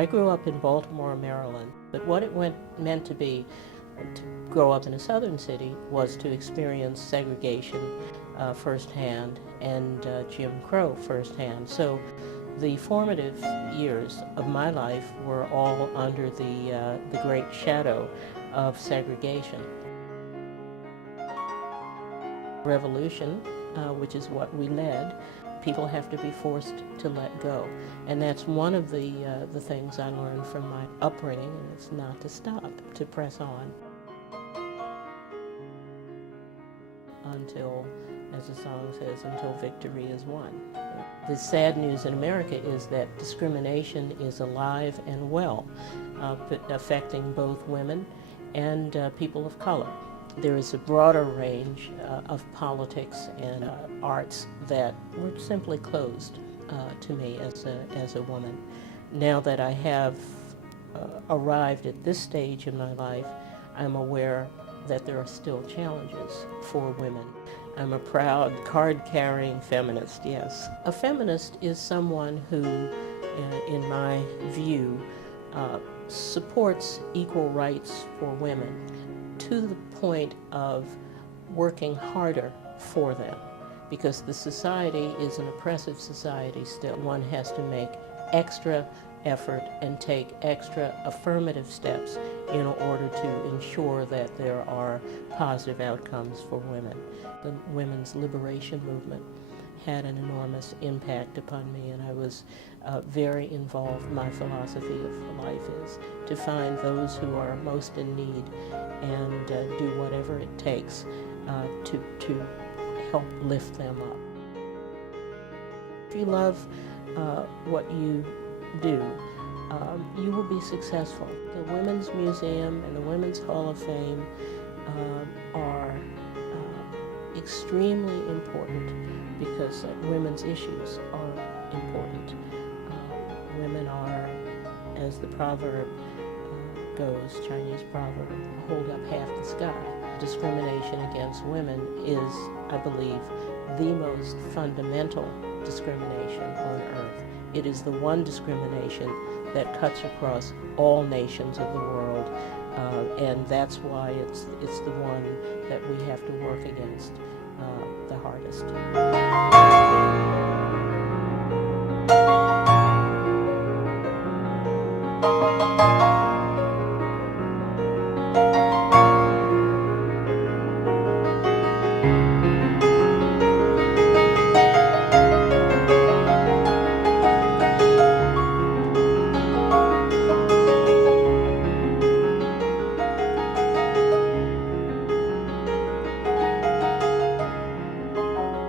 I grew up in Baltimore, Maryland, but what it meant to grow up in a southern city was to experience segregation firsthand and Jim Crow firsthand. So the formative years of my life were all under the great shadow of segregation. Revolution, which is what we led, people have to be forced to let go. And that's one of the things I learned from my upbringing, and it's not to stop, to press on. Until, as the song says, until victory is won. The sad news in America is that discrimination is alive and well, affecting both women and people of color. There is a broader range of politics and arts that were simply closed to me as a woman. Now that I have arrived at this stage in my life, I'm aware that there are still challenges for women. I'm a proud card-carrying feminist, yes. A feminist is someone who, in my view, supports equal rights for women to the point of working harder for them, because the society is an oppressive society still. One has to make extra effort and take extra affirmative steps in order to ensure that there are positive outcomes for women. The women's liberation movement had an enormous impact upon me, and I was very involved. My philosophy of life is to find those who are most in need and do whatever it takes to help lift them up. If you love what you do, you will be successful. The Women's Museum and the Women's Hall of Fame are extremely important because women's issues are important. Women are, as the proverb goes, Chinese proverb, hold up half the sky. Discrimination against women is, I believe, the most fundamental discrimination on earth. It is the one discrimination that cuts across all nations of the world, and that's why it's the one that we have to work against the hardest.